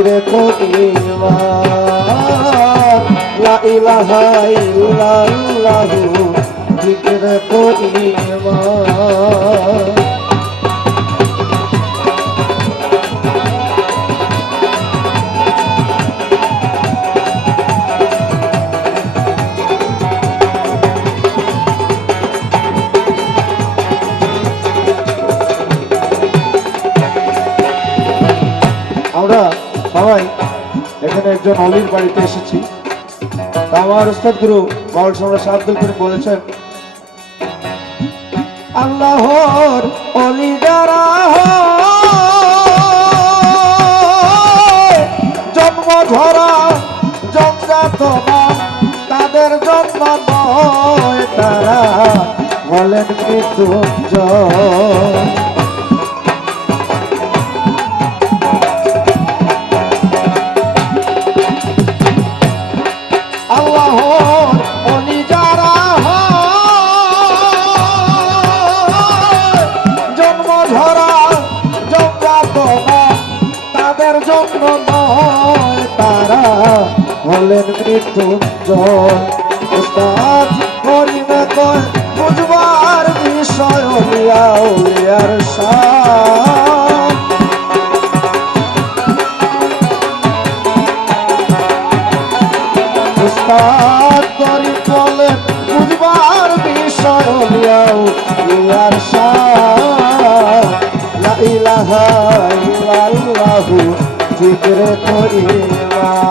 জিক্রে করিবার লা ইলাহা ইল্লাল্লাহু জিক্রে করিবার। আমরা সবাই এখানে একজন অলির বাড়িতে এসেছি। আমার উস্তাদ গুরু বাউল সম্রাট শাহ আব্দুল করিম বলেছেন, আল্লাহর অলি যারা জন্ম ধরা জঞ্জাত তাদের জন্ম নয়, তারা বলেন মৃত্যুঞ্জয়। জন্ম নয়, তারা হলেন মৃত্যুঞ্জয়। উস্তাদ করিমে কয় বুঝবার বিষয় ওলিয়া ওলিয়ার শান। উস্তাদ করিম বলেন বুঝবার বিষয় ওলিয়া ওলিয়ার শান। লা ইলাহা ইল্লাল্লাহু জিক্রে করিবার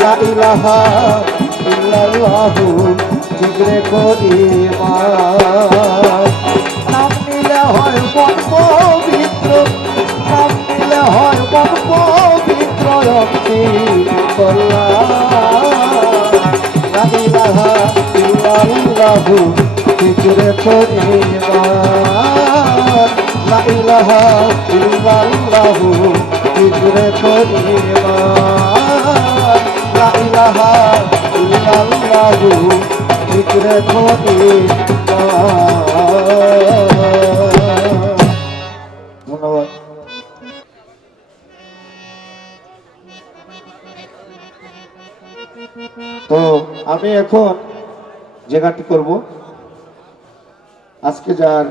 লা ইলাহা ইল্লাল্লাহু জিক্রে করিবার। নাম নিলে হয় মন পবিত্র, নাম নিলে হয় মন পবিত্র। লা ইলাহা ইল্লাল্লাহু জিক্রে করিবার লা ইলাহা ইল্লাল্লাহু জিক্রে করিবার লা ইলাহা ইল্লাল্লাহু জিক্রে করিবার। ধন্যবাদ। তো আমি এখন যে গানটি করব, আজকে যার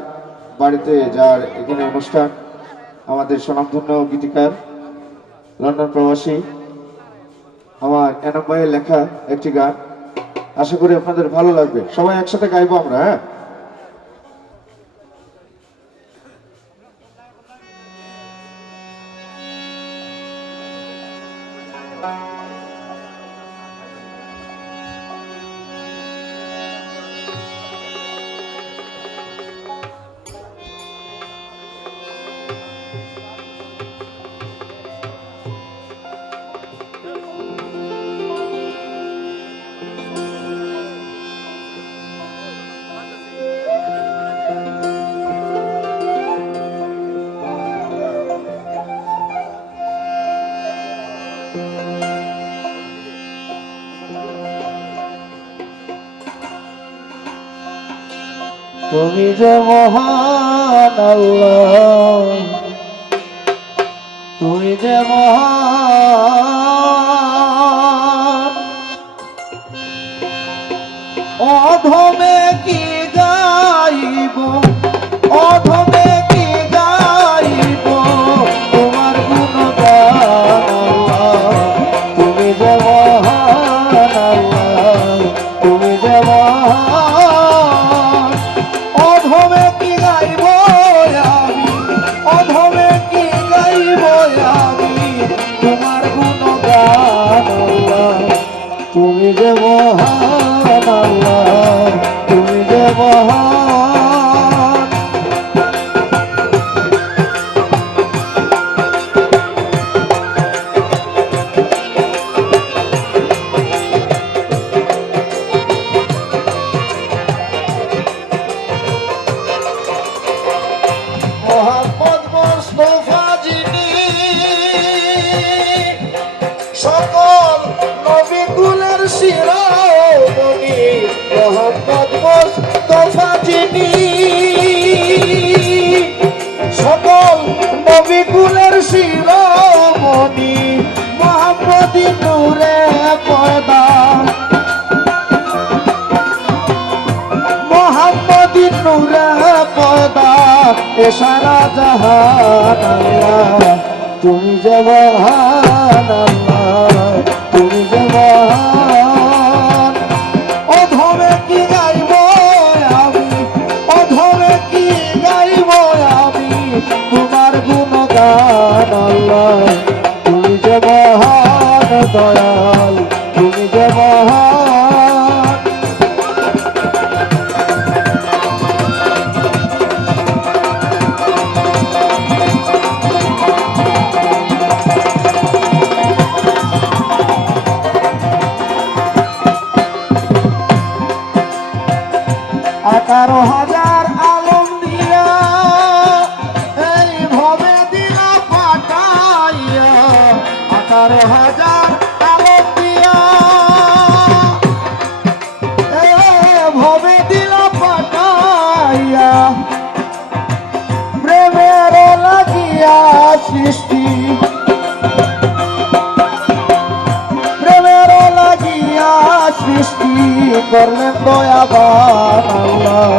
বাড়িতে যার এখানে অনুষ্ঠান, আমাদের স্বনামধন্য গীতিকার লন্ডন প্রবাসী আমার এনাম ভাইয়ের লেখা একটি গান, আশা করি আপনাদের ভালো লাগবে। সবাই একসাথে গাইবো আমরা। হ্যাঁ, তুমি যে মহান আল্লাহ, তুমি যে মহান, অধমে কি গাইব, অধমে কি গাইব তোমার গুণগান আল্লাহ। তুমি যে মহান আল্লাহ, তুমি যে মহান, অধমে কি গাইব আমি, অধমে কি গাইব আমি তোমার গুণগান। এ সারা জাহান আল্লাহ তুমি যে মহান আল্লাহ তুমি যে মহান অধমে কি গাইব আমি অধমে কি গাইব আমি তোমার গুণগান আল্লাহ তুমি যে মহান দয়াল তুমি যে মহান আঠারো হাজার আলম দিয়া এই ভবে দিলা পাঠাইয়া 18,000 আলম দিয়া ভবে দিলা পাঠাইয়া প্রেমের লাগিয়া সৃষ্টি প্রেমের লাগিয়া সৃষ্টি করলেন দয়াবান আল্লাহ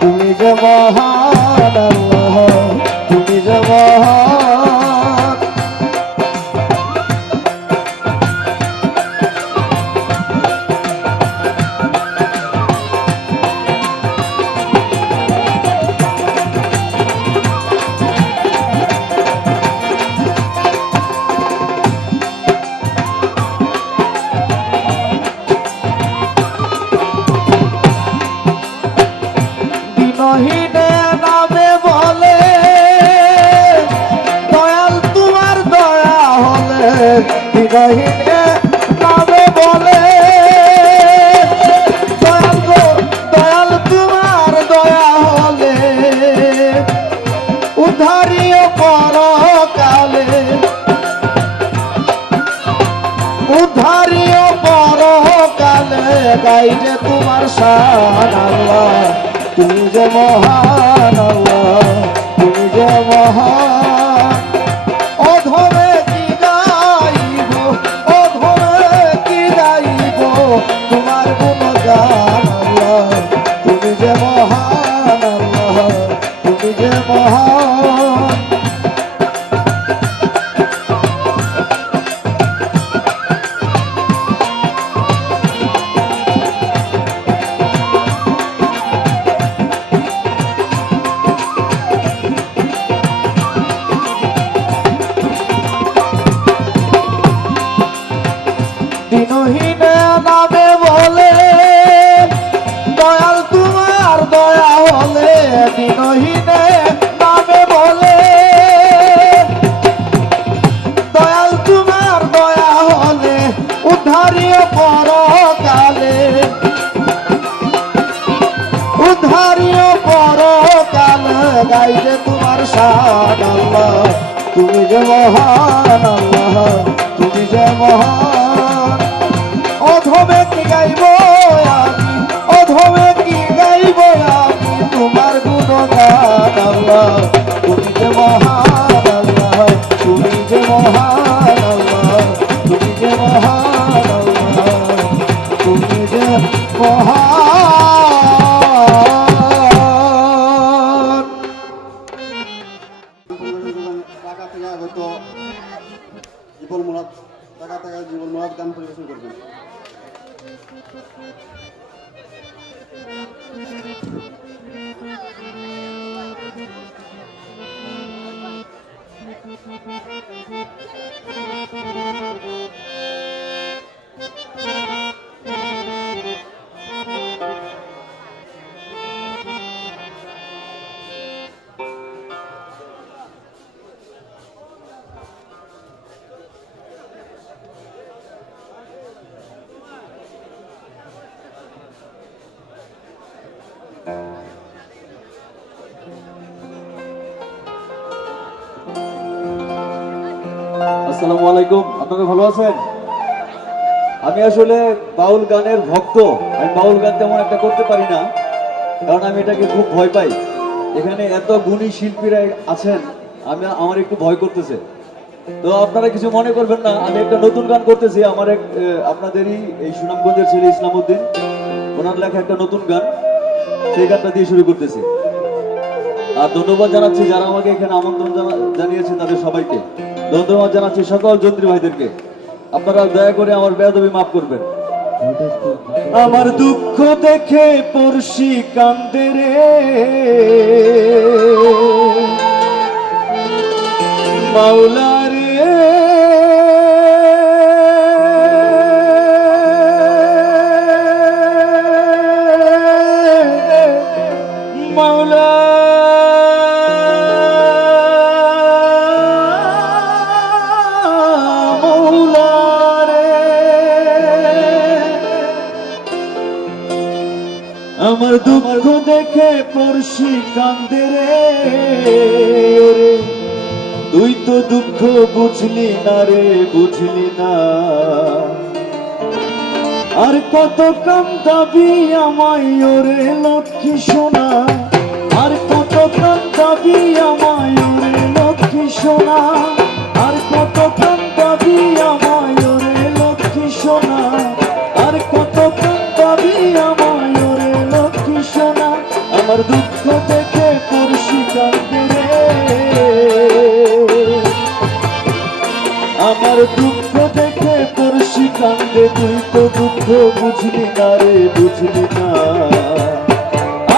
তুমি যে মহান আল্লাহ তুমি যে মহান দিনহীনে নামে বলে দয়াল তোমার দয়া হলে দিনহীনে নামে বলে দয়াল তোমার দয়া হলে উদ্ধারিও পরকালে উদ্ধারিও পরকালে গাই যে তোমার শান আল্লাহ তুমি যে মহান আল্লাহ তুমি যে মহান অধমে কি গাইব অধমে কি গাইব তোমার গুণগান আল্লাহ তুমি যে মহান আল্লাহ তুমি যে মহান দিনহীনে নামে বলে দয়াল তোমার দয়া হলে দিনহীনে নামে বলে দয়াল তোমার দয়া হলে উদ্ধারিও পরকালে উদ্ধারিও পরকালে গাই যে তোমার শান আল্লাহ তুমি যে মহান আল্লাহ তুমি যে মহান অধমে কি গাইব আমি অধমে কি গাইব আমি তোমার গুণগান আল্লাহ তুমি যে মহান আল্লাহ তুমি যে মহান আল্লাহ তুমি যে মহান আল্লাহ তুমি যে মহান টাকা থেকে আগত জীবন মুরাদ টাকা থেকে জীবন মুরাদ গান পরিবেশন করবেন। আসসালামু আলাইকুম, আপনারা ভালো আছেন? আমি আসলে বাউল গানের ভক্ত। আমি বাউল গান তেমন একটা করতে পারি না, কারণ আমি এটাকে খুব ভয় পাই। এখানে এত গুণী শিল্পীরা আছেন, আমার একটু ভয় করতেছে। তো আপনারা কিছু মনে করবেন না, আমি একটা নতুন গান করতেছি। আমার আপনাদেরই এই সুনামগঞ্জের ছেলে ইসলামউদ্দিন, ওনার লেখা একটা নতুন গান, সেই গানটা দিয়ে শুরু করতেছি। আর ধন্যবাদ জানাচ্ছি যারা আমাকে এখানে আমন্ত্রণ জানিয়েছে তাদের সবাইকে। ধন্যবাদ জানাচ্ছি সকল যন্ত্রী ভাইদেরকে। আপনারা দয়া করে আমার বেয়াদবি মাফ করবেন। আমার দুঃখ দেখে পড়শি কান্দে রে মাওলা রে, মাওলা মাওলা রে, আমার দুঃখ দেখে পড়শি কান্দে রে, ওরে তুই তো দুঃখ বুঝলি না রে, বুঝলি না। আর কত কান্দাবি আমায় ওরে লক্ষ্মী সোনা, আর কত কান্দাবি আমায় ওরে লক্ষ্মী সোনা, আর কত কান্দাবি আমায় ওরে লক্ষ্মী সোনা, আর কত কান্দাবি আমায় ওরে লক্ষ্মী সোনা। আমার দুঃখ দেখে পড়শি কান্দে রে, আমার দুঃখ দেখে পড়শি কান্দে, তুই তো দুঃখ বুঝলি না রে, বুঝলি না।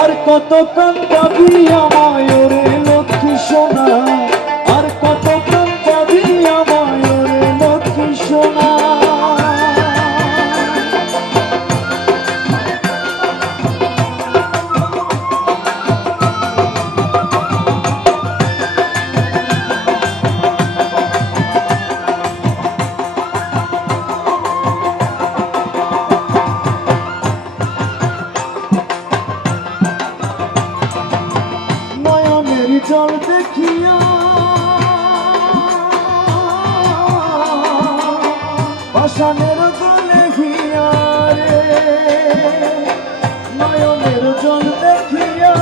আর কত কান্দাবি আমায় ওরে লক্ষ্মী সোনা, আর কত কান্দাবি আমায় ওরে লক্ষ্মী সোনা। জল দেখিয়া পাষাণের গলে হিয়া রে, নয়নের জল দেখিয়া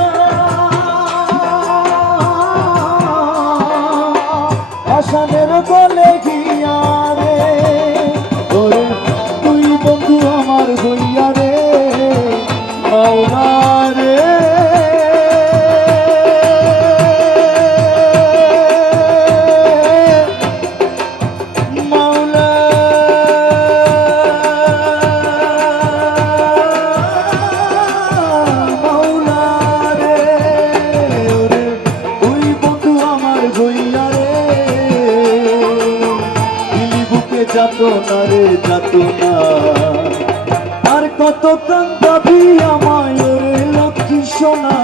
পাষাণের গলে হিয়া রে, ওরে তুই বন্ধু আমার হইয়া রে মাওলা রে, যাতো না রে যাতো না। আর কত কান্দাবি আমায় ওরে লক্ষ্মী সোনা,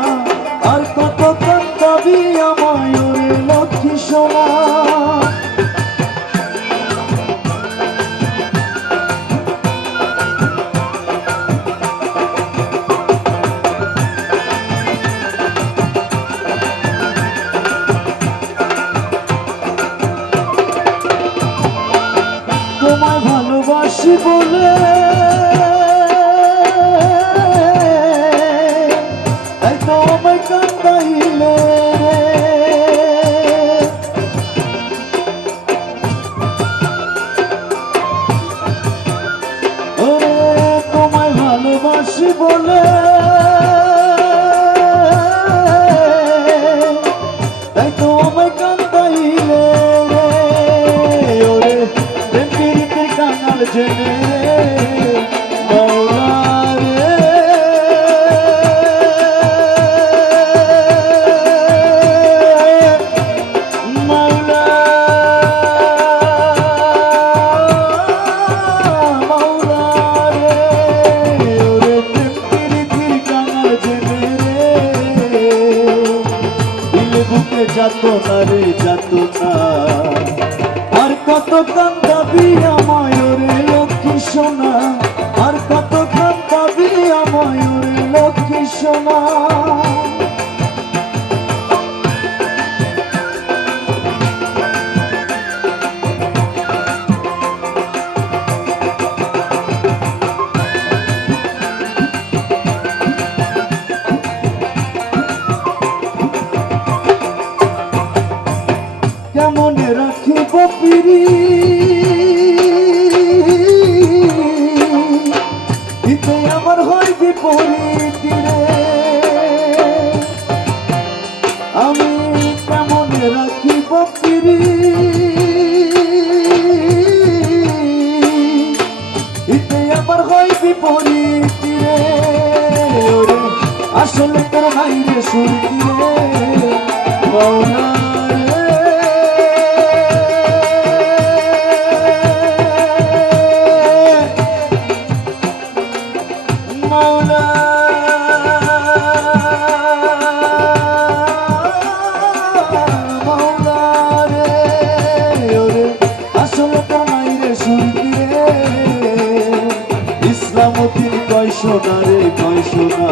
আর কত কান্দাবি আমায় ওরে লক্ষ্মী সোনা। তোমায় ভালোবাসি বলে তাই তো আমায় কান্দাইলে রে, ওরে তোমায় ভালোবাসি বলে তাই তো আমায় কান্দাইলে রে, ওরে কাঙাল জেনে রে মাওলা রে, মাওলা মাওলা রে, ওরে প্রেমের কাঙাল জেনে রে, দিল বুকে যাতো না রে যাতো না। আর কত কান্দাবি আমায় ওরে লক্ষ্মী সোনা, আর কত কান্দাবি আমায় ওরে লক্ষ্মী সোনা। কেমনে রাখিব পিরি দিতে আমার হয় বিপরীত রে, সুরকি রে মাওলা মাওলা মাওলা রে ওরে আসলে কানাই রে সুরকি রে ইসলামতির কয় সোনা রে কয় সোনা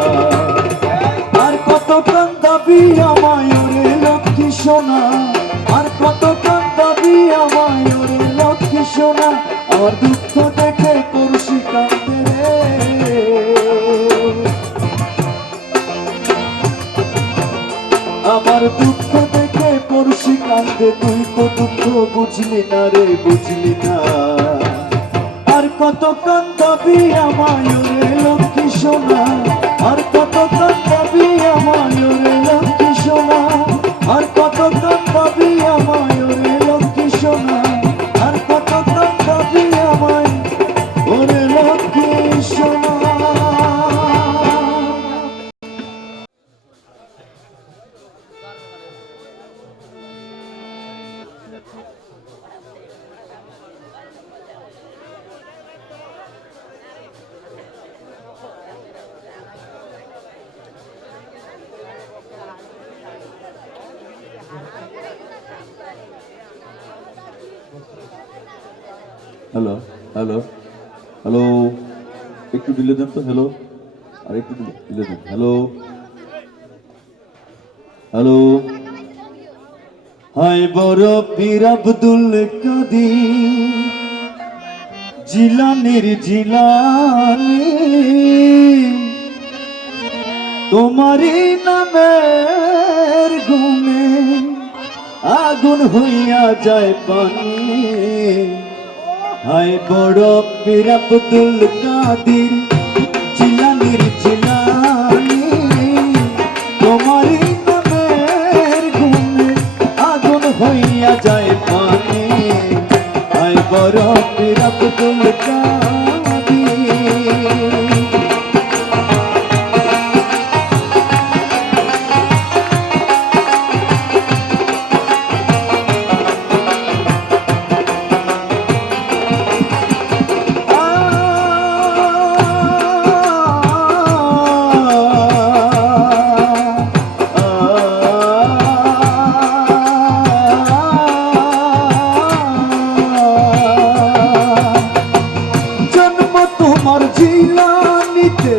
আর কত কান্দাবি আমায় ওরে লক্ষ্মী সোনা আর কত কান্দাবি আমায় ওরে লক্ষ্মী সোনা আমার দুঃখ দেখে করছি কান্দে রে আমার দুঃখ দেখে করছি কান্দে তুই তো দুঃখ বুঝলি না রে বুঝলি না আর কত কান্দাবি আমায় ওরে লক্ষ্মী সোনা আর কত কান্দাবি আমায় ওরে লক্ষ্মী সোনা আর কত কান্দাবি আমায় ওরে লক্ষ্মী সোনা আর কত কান্দাবি আমায় ওরে লক্ষ্মী সোনা হ্যালো হ্যালো হ্যালো একটু দিলে দেন তো হ্যালো আর একটু দিলে দেন হ্যালো হ্যালো হায় বড় পীর আব্দুল কাদের জিলানির জিলানি তোমারই নামের গুণে আগুন হইয়া যায় পানি হায় বড় পীর আব্দুল কাদের জিলানির জিলানি তোমারই নামের গুণে আগুন হইয়া যায় পানি হায় বড় পীর আব্দুল কাদের তোমার জিলানিতে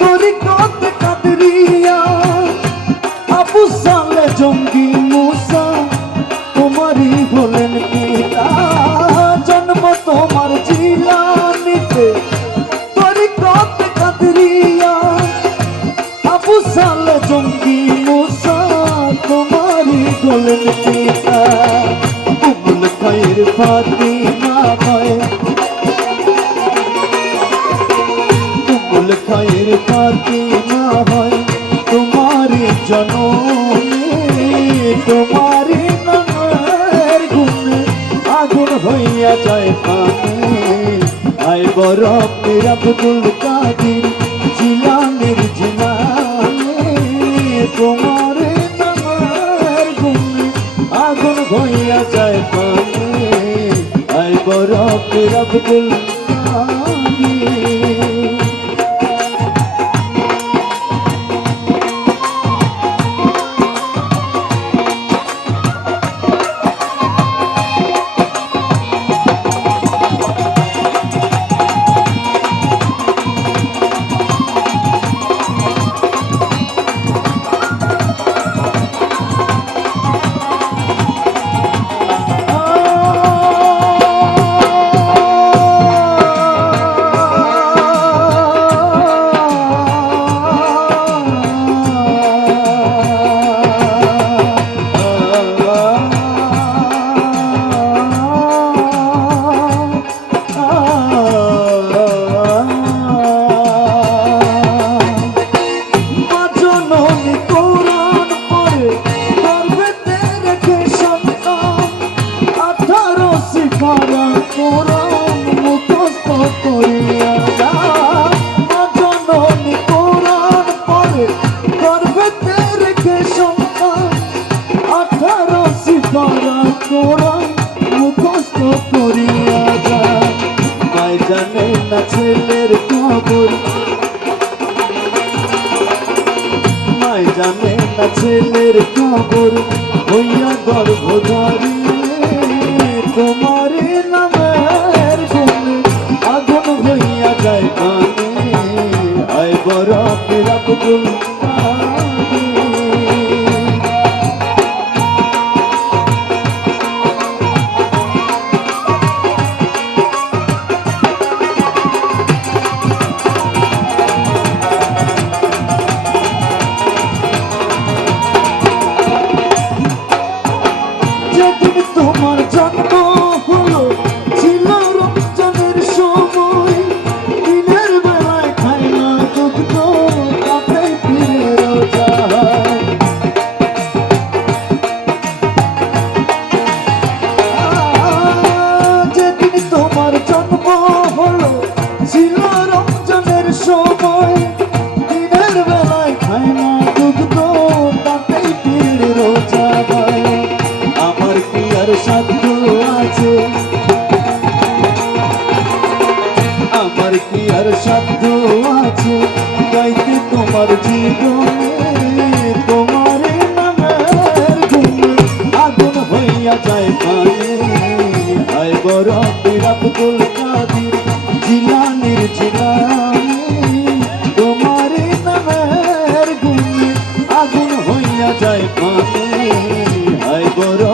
তরিকত কাদরিয়া আবু সালে জঙ্গি মুসা তোমারই বলেন পিতা জন্ম তোমার জিলানিতে তরিকত কাদরিয়া আবু সালে জঙ্গি মুসা তোমারই বলেন পিতা উমুল খায়ের ফাতিমা ভয় খায়ের ফাতিমা হয় তোমারি জননী তোমারি নামের গুণে আগুন হইয়া যায় পানি আয় বড় পীর আব্দুল কাদের জিলানির জিলানি তোমারি নামের গুণে আগুন হইয়া যায় পানি আয় বড় পীর আব্দুল কাদের জননী কোরআন পড়ে গর্বেতে করিয়া যায় মায় জানে না ছেলের খবর মায় জানে না ছেলের খবর হইয়া গর্ভধারী তোমার নামের গুণে আগুন হইয়া যায় কানে আয় বড় আব্দুল যেদিন তোমার জন্ম হলো ছিল রমজানের সময় দিনের বেলায় খাই না দুধ রাতে ফিরে রোজা যেদিন তোমার জন্ম হলো ছিল রমজানের সময় দিনের বেলায় খাই না দুধ রাতে ফিরে রোজা আমার কি আর সাধ্য আছে আমার কি আর সাধ্য আছে গাইতে তোমার জীবনে তোমার নামের গুণে আগুন হইয়া যায় পানে আয় বড় আব্দুল কাদের জিলানির জিলানি তোমার নামের গুণে আগুন হইয়া যায় পানে আয় বড়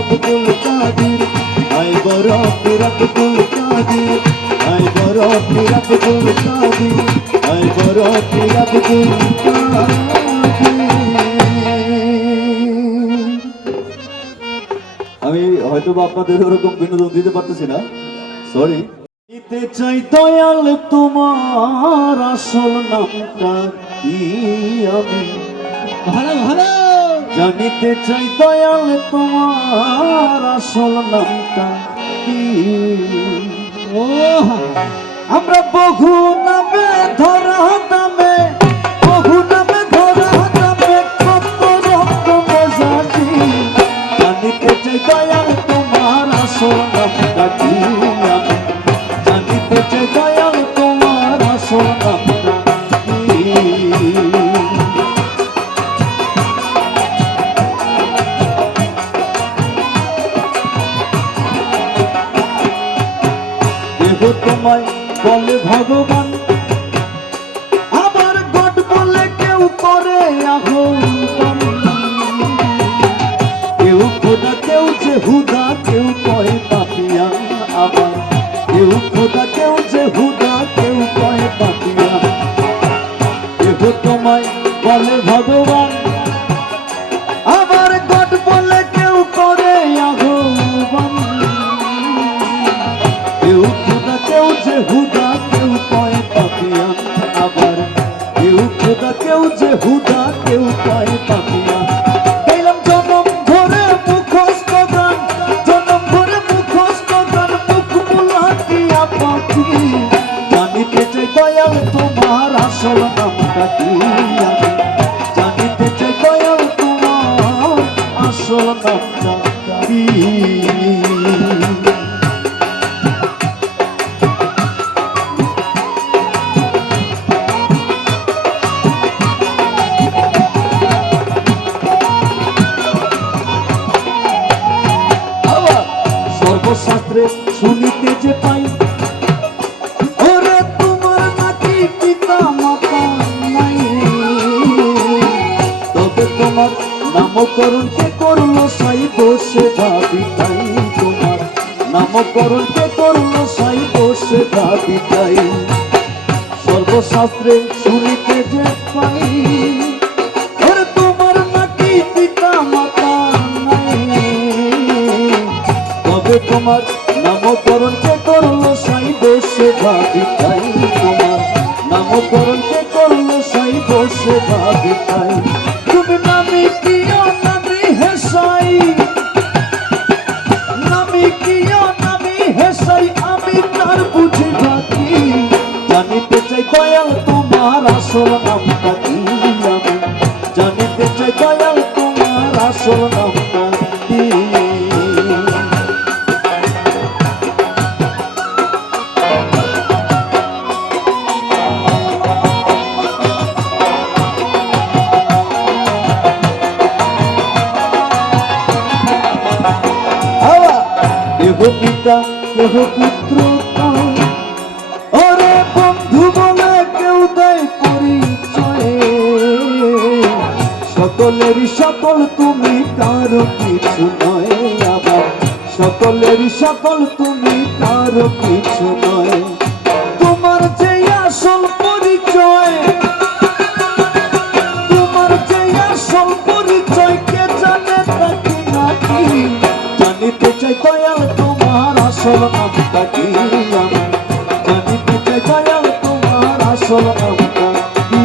আব্দুল কাদের আয় বড় আব্দুল কাদের আয় বড় আব্দুল কাদের আয় বড় আব্দুল কাদের আমি হয়তো বা আপনাদের ওরকম বিনোদন দিতে পারতেছি না সরি দিতে চাই দয়াল তোমার আসল নামটা কি আমি ভালো ভালো জানিতে চাই দয়াল তোমার আসল নামটা কি ও আমরা বহু নামে ধরা দামে বহু নামে ধরা দামে কত রক্ত মেজাজি জানিতে চাই দয়াল তোমার আসল নামটা কি আমি জানিতে চাই দয়াল তোমার আসল নামটা কি তোমায় বলে ভগবান আবার গড বলে কেউ করে আহ্বান কেউ খোদা কেউ যে হুদা কেউ কয় পাপিয়া আবার কেউ খোদা কেউ যে হুদা কেউ কয় পাপিয়া কেউ তোমায় বলে ভগবান আবার গড বলে কেউ করে আহ্বান কেউ খোদা কেউ যে হুদা কেউ কয় পাপিয়া আবার কেউ খোদা কেউ যে হুদা কেউ কয় পাপিয়া গেলাম জনম ধরে মুখস্থ গান জনম ধরে মুখস্থ গান মুখ মুলা দিয়া পাখি জানিতে চাই দয়াল তোমার আসল নামটা কি আমি জানিতে চাই দয়াল তোমার আসল নামটা কি সর্বশাস্ত্রে শুনিতে যে পাই ওরে তোমার নাকি পিতা মাতা নাই তবে তোমার নামকরণ কে করলো সাই বসে ভাবি তাই তোমার নামকরণ কে করলো সাই বসে ভাবি তাই সর্বশাস্ত্রে শুনিতে যে পাই ওরে তোমার নাকি পিতা মাতা নাই তবে তোমার নামকরণ কে করলো সাই বসে ভাবি তাই তোমার নামকরণ কে করলো সাই বসে ভাবি তাই তুমি নামি কিয় নামি হেসাই নামি কিয় নামি হেসাই আমি তার বুঝি বাকি জানিতে চাই দয়াল তোমার আসল নামটা কি আমি জানিতে চাই দয়াল তোমার আসল নামটা কি দেহ পুত্র তাই। ওরে বন্ধু বলে কেউ দেয় পরিচয়ে, সকলেরই সকল তুমি কারো কিছু নয়, আবার সকলেরই সকল তুমি কারো কিছু নয়। তোমার যে আসল পরিচয়, তোমার যে আসল পরিচয় কে জানে তাকে নাকি, জানিতে চাই দয়াল তোমার আসল নামটা কি, আমি জানিতে চাই দয়াল তোমার আসল নামটা কি।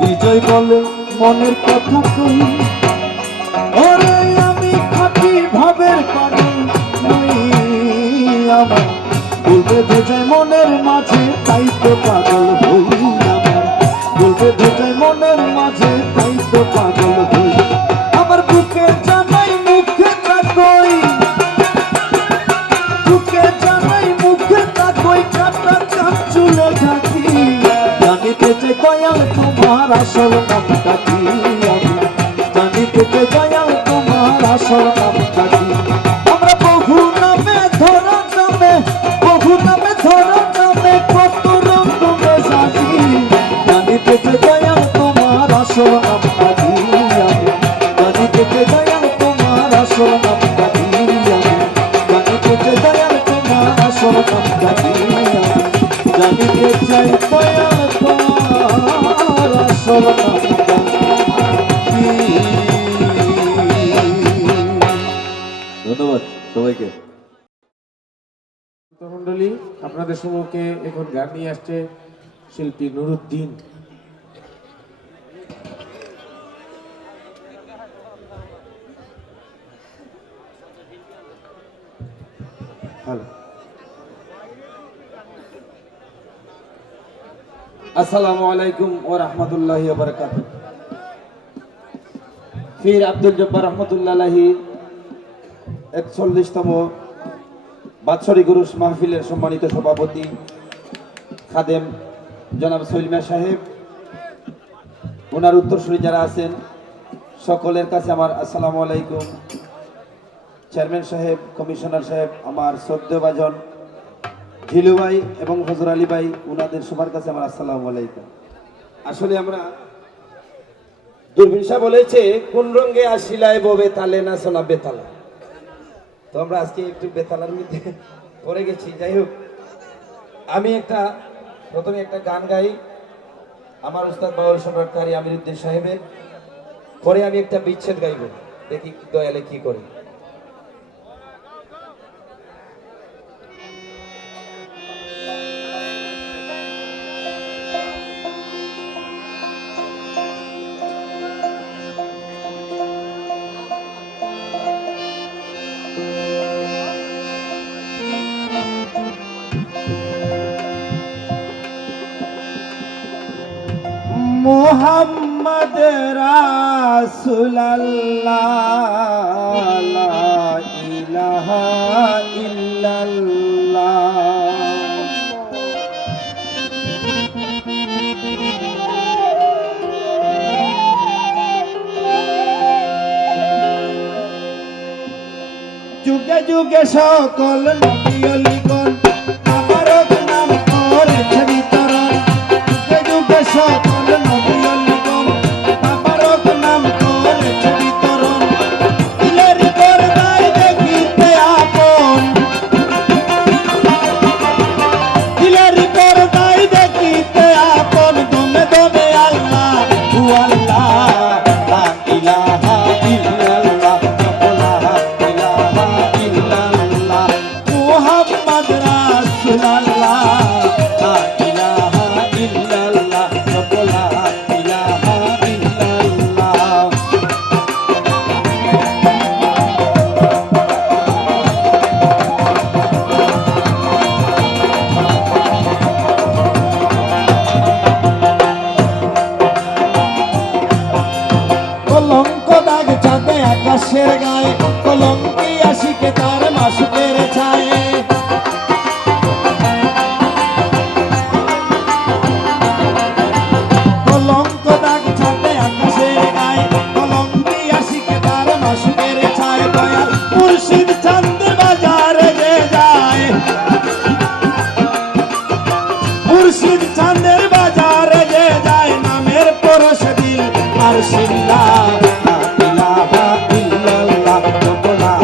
বিজয় বলে মনের কথা কই, ওরে আমি খাঁটি ভাবের পাগল নই, আমার বলবে ভেজায় মনের মাঝে তাই তো পাগল হই, আমার বলবে ভেজায় মনের মাঝে তাই তো পাগল হই। আমার বুকে জানাই মুখে তাকই, বুকে জানাই মুখে তাকই, কাটা কাপ চুলে ঢাকি, জানিতে চাই দয়াল তোমার আসল নামটা কি, আমি জানিতে চাই দয়াল তোমার আসল নামটা কি। আমরা বহু নামে ধরা নামে, বহু নামে ধরা নামে কত রকমে সাজি, জানিতে চাই দয়াল তোমার আসল নামটা কি, আমি জানিতে চাই দয়াল তোমার আসল নামটা কি, আমি জানিতে চাই দয়াল তোমার আসল নামটা কি, আমি জানিতে চাই দয়াল তোমার আসল নামটা কি। ধন্যবাদ সবাইকে। মন্ডলী, আপনাদের সম্মুখে এখন গান নিয়ে আসছে শিল্পী নুরুদ্দিন। হ্যালো, আসসালামু আলাইকুম ওয়া রাহমাতুল্লাহি ওয়া বারাকাতুহু। পীর আব্দুল জব্বার রহমতুল্লাহ আলাইহি 41তম বাৎসরিক উরুস মাহফিলের সম্মানিত সভাপতি খাদেম জনাব সলিমা সাহেব, ওনার উত্তরসূরি যারা আছেন সকলের কাছে আমার আসসালামু আলাইকুম। চেয়ারম্যান সাহেব, কমিশনার সাহেব, আমার শ্রদ্ধেয়ভাজন ঝিলু ভাই এবং ফজর আলী ভাই, ওনাদের সবার কাছে আমার আসসালামু আলাইকুম। আসলে আমরা দূরবীন সাহেব বলেছে কোন রঙে আসিলায় বো বেতালে না সোনা বেতালা, তো আমরা আজকে একটু বেতালার মধ্যে পড়ে গেছি। যাই হোক, আমি প্রথমে একটা গান গাই আমার উস্তাদ বাউল সম্রাটকারী আমিরউদ্দিন সাহেবের, পরে আমি একটা বিচ্ছেদ গাইব, দেখি দয়ালে কি করে। মোহাম্মদ রাসূলুল্লাহ, লা ইলাহা ইল্লাল্লাহ। যুগে যুগে সকল নবী ওলিগণ আমার নাম করেছে বিতরণ, যুগে যুগে সকল নবী ওলিগণ আমার নাম করেছে বিতরণ। দিলের করদাই দেখিতে আপন, দিলের করদাই দেখিতে আপন, দমে দমে আল্লাহ হু আল্লাহ, লা ইলাহা ইল্লাল্লাহ, লা ইলাহা ইল্লাল্লাহ। মুহাম্মদ আরশিল্লাহ লা ইলাহা ইল্লাল্লাহ লা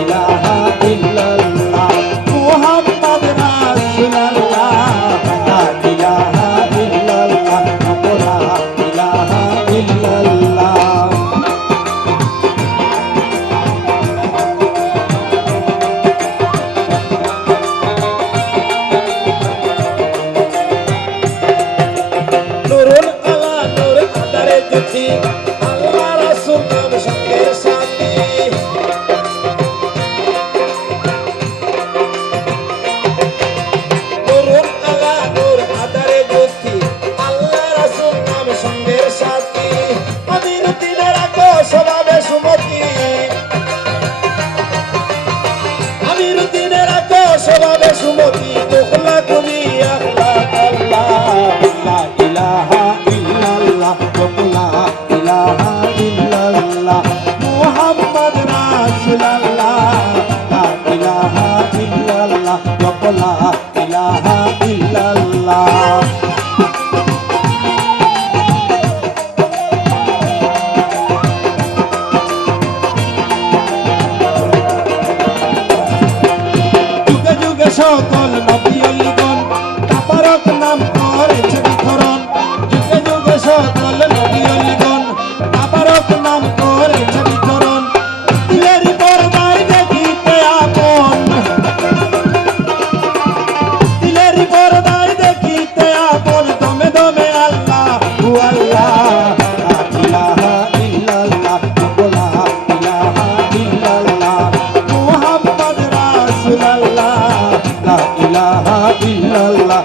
ইলাহা ইল্লাল্লাহ মুহাম্মদ রাসূলুল্লাহ লা ইলাহা ইল্লাল্লাহ লা ইলাহা ইল্লাল্লাহ নুরুল আলা নূর আদারে জ্যোতি আল্লাহ রাসূল নাম সঙ্গের সাথী নুরুল আলা নূর আদারে জ্যোতি আল্লাহ রাসূল নাম সঙ্গের সাথী আমির দিনের আকো স্বভাবে সুমতি আমির দিনের আকো স্বভাবে সুমতি তোখলা কবি আখলাক আল্লাহ লা ইলাহা ইল্লাল্লাহ লা ইলাহা ইল্লাল্লাহ মুহাম্মদ রাসূলুল্লাহ লা ইলাহা ইল্লাল্লাহ লা ইলাহা ইল্লাল্লাহ যুগে যুগে সকল নবী অলিগণ তাবারক নাম করেছে বিতরণ যুগে যুগে সকল নবী অলিগণ তাবারক নাম করেছে বিতরণ দিলের পর্দায় দেখিতে আপন দিলের পর্দায় দেখিতে আপন দমে দমে আল্লাহ হু আল্লাহ লা ইলাহা ইল্লাল্লাহ লা ইলাহা ইল্লাল্লাহ মুহাম্মদ রাসূলুল্লাহ লা ইলাহা ইল্লাল্লাহ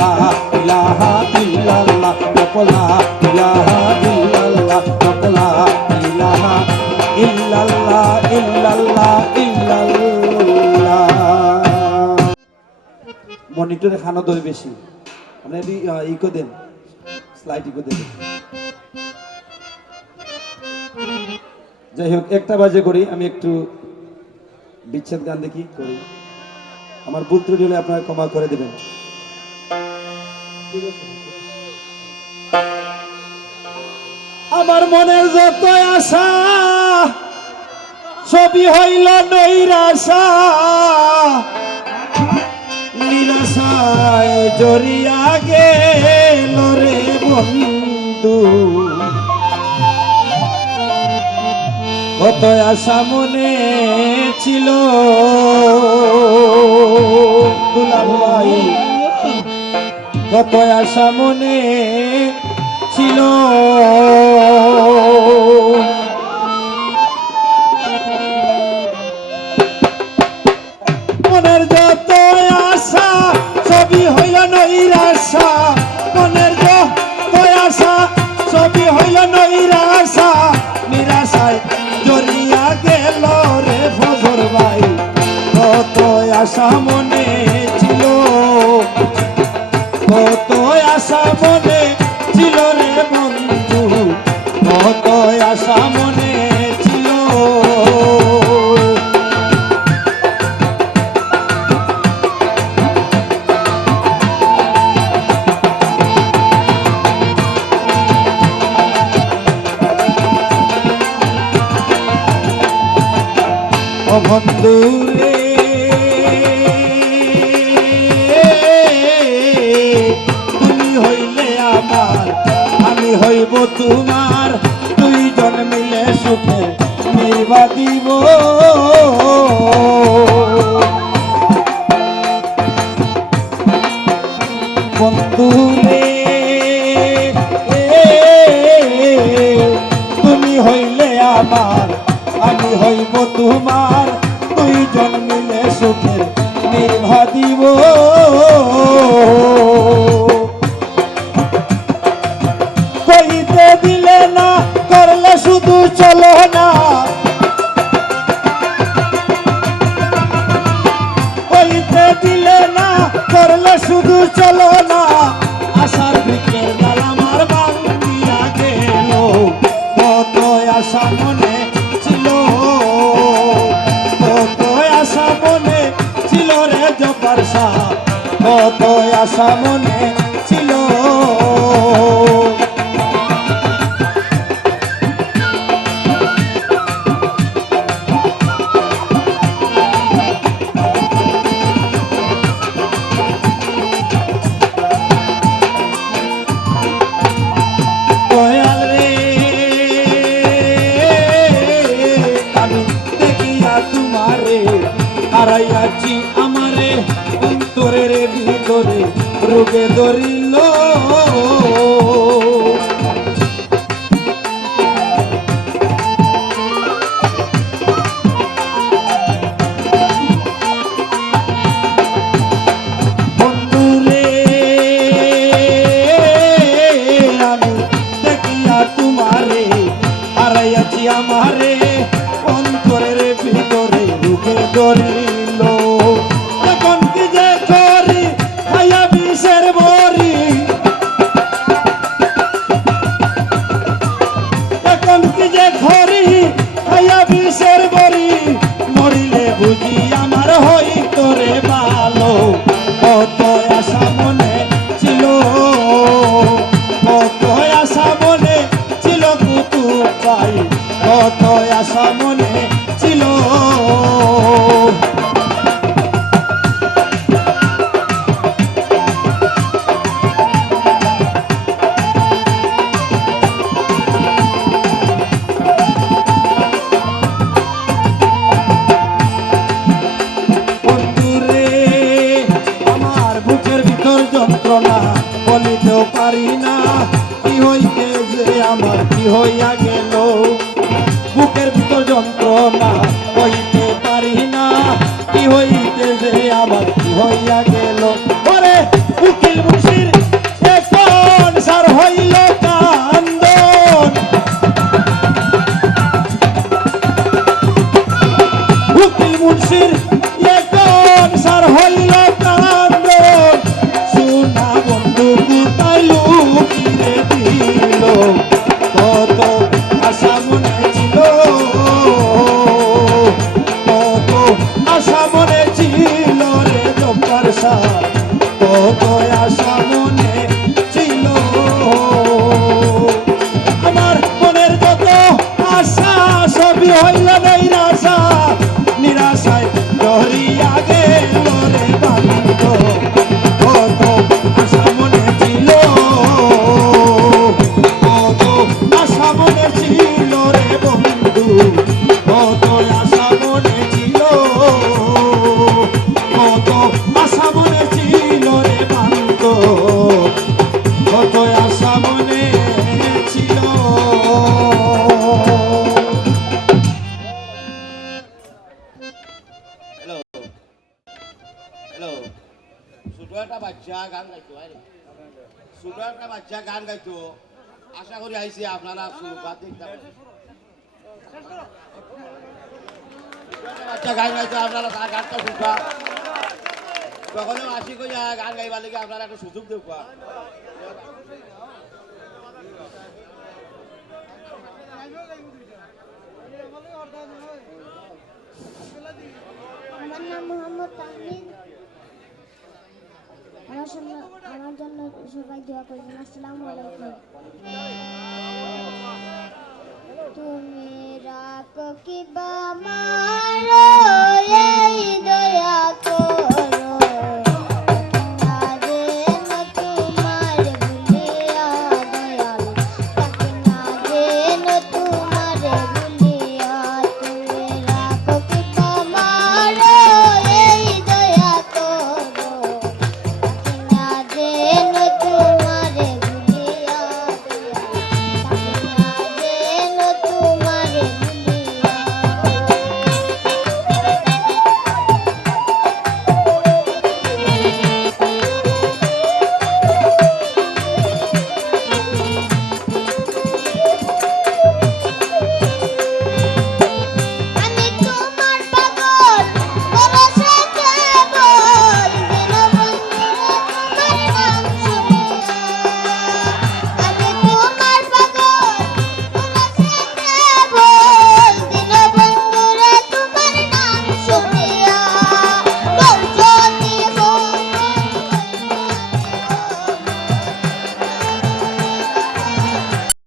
লা ইলাহা ইল্লাল্লাহ লা ইলাহা ইল্লাল্লাহ লা ইলাহা ইল্লাল্লাহ ইল্লাল্লাহ ইল্লাল্লাহ মনিটরে খানো দই বেশি মানে ইকো দেন স্লাইড ইকো দেন যাই হোক একটা বাজে করি আমি একটু বিচ্ছেদ গান দেখি করি আমার ভুল ত্রুটি হলে আপনারা ক্ষমা করে দেবেন আমার মনের যত আশা ছবি হইল নৈরাশা নিরাশায় জড়িয়া গেল রে বন্ধু কত আশা মনে ছিল দুলাল ভাই কত আশা মনে ছিল মনের যত আশা ছবি হইল নৈরাশা মনের যত আশা ছবি হইল নৈরাশা নিরাশায় জড়িয়া গেল রে ফজর ভাই কত আশা মনে ছিল কত আশা মনে ছিল রে বন্ধু কত আশা মনে ছিল ও বন্ধু রে তুমি হইলে আমার আমি হইব তোমার দুইজন মিলে সুখে নির্বা দিব বন্ধু রে তুমি হইলে আমার আমি হইব তোমার দুইজন মিলে সুখে নির্ভা দিব কইতে দিলে না করলে শুধু চলো না কইতে দিলে না করলে শুধু চলো না আশার ভিতর ডাল আমার ভাঙিয়া গেল কত আশা মনে ছিল কত আশা মনে ছিল রে জব্বার শাহ কত আশা মনে ছিল রোগে ধরিল বন্ধুরে আমি দেখিয়া তোমারে হারাইয়াছি আমারে অন্তরের ভিতরে রোগে ধরিল এখন কি যে করি খাইয়া বিষের বড়ি এখন কি যে করি খাইয়া বিষের বড়ি মরিলে বুঝি আমার হইত রে ভালো কত আশা মনে ছিল কত আশা মনে ছিল কুতু পাই কত আশা মনে ছিল বন্ধুরে আমার বুকের ভিতর যন্ত্রণা বলিতেও পারি না কি হইতে যে আমার কি হইয়া গেল বুকের ভিতর যন্ত্রণা হইতে পারি না কি হইতে যে আমার কি হইয়া গেল ওরে উকিল মুন্সির এখন সার হইল কান্দন উকিল মুন্সির এখন সার হইল কান্দন সোনা বন্ধু কোথায় লুকিয়ে দিল কত আশা মনে ছিল কত আশা মনে ছিল রে জব্বার শাহ কত আশা মনে ছিল আমার মনের যত আশা সবই হইল নিরাশা নিরাশায় ধরিয়া গেল রে বালিত কত আশা মনে ছিল কত আশা মনে ছিল রে বন্ধু কত আশা মনে ছিল কত আশা মনে ছিল রে বালিত কত আশা মনে ছিল হ্যালো হ্যালো ছোট একটা বাচ্চা গান গাইতো ছোট একটা বাচ্চা গান গাইতো আশা করি আইসি আপনারা সুরবাদ দেখতে পাবেন। ছোট একটা বাচ্চা গান গাইতো আপনারা তার গানটা শুনবা তখনও আসি কই গান গাইবার লেগে আপনারা একটা সুযোগ দেবা আমার নাম মোহাম্মদ তাহমিদ আমার জন্য সবাই দোয়া করবেন আসসালামু আলাইকুম তুমি রাখো কি বা মারো